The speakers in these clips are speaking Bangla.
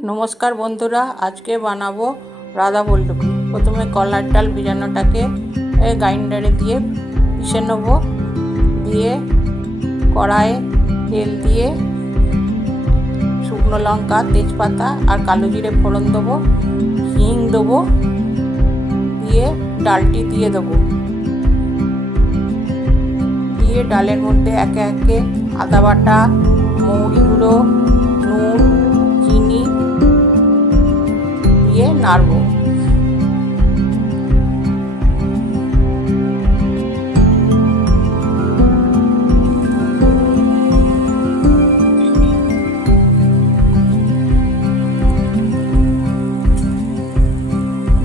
नमस्कार बंधुरा आज के बनाबो राधा फुलकपि। प्रथमे कलार डाल भिजानोटाके ग्राइंडारे दिए पिषे नेब, दिए कड़ाई तेल दिए शुकनो लंका तेजपाता और कालो जिरे फोड़न देबो, हिंग देबो, दिए डालटी दिए देबो, दिए डालेर मध्य एके एके आदा बाटा, मौरी गुঁড়ো, নুন, চিনি দিয়ে নাড়বো।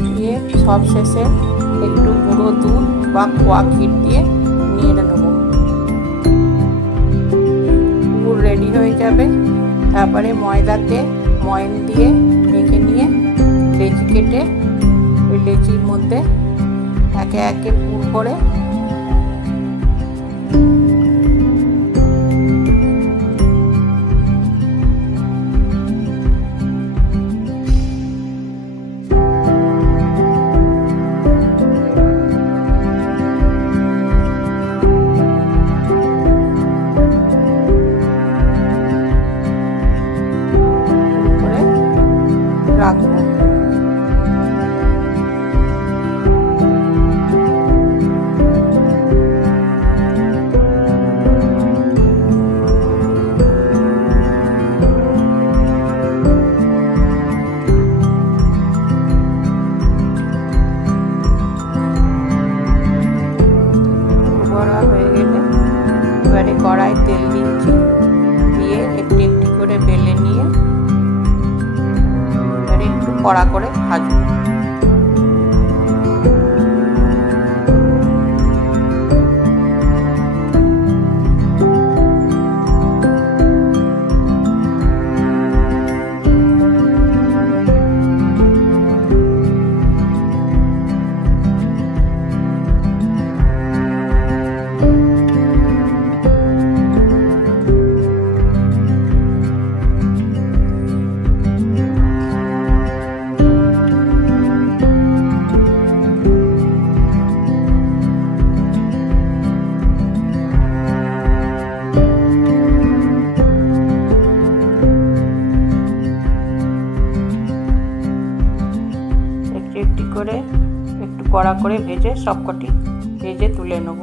দিয়ে সব শেষে একটু গুঁড়ো দুধ বা খোয়া ক্ষীর দিয়ে নেড়ে নেবো। পুর রেডি হয়ে যাবে। তারপরে ময়দাতে ময়ন দিয়ে মেখে নিয়ে লেচি কেটে ওই লেচির মধ্যে একে একে পুর করে রাখবো। বড়া হয়ে গেলে এবারে কড়াই তেল দিচ্ছি, দিয়ে একটু একটু করে বেলে নিয়ে একটু কড়া করে ভাজবো। একটু কড়া করে ভেজে সবকটি ভেজে তুলে নেব।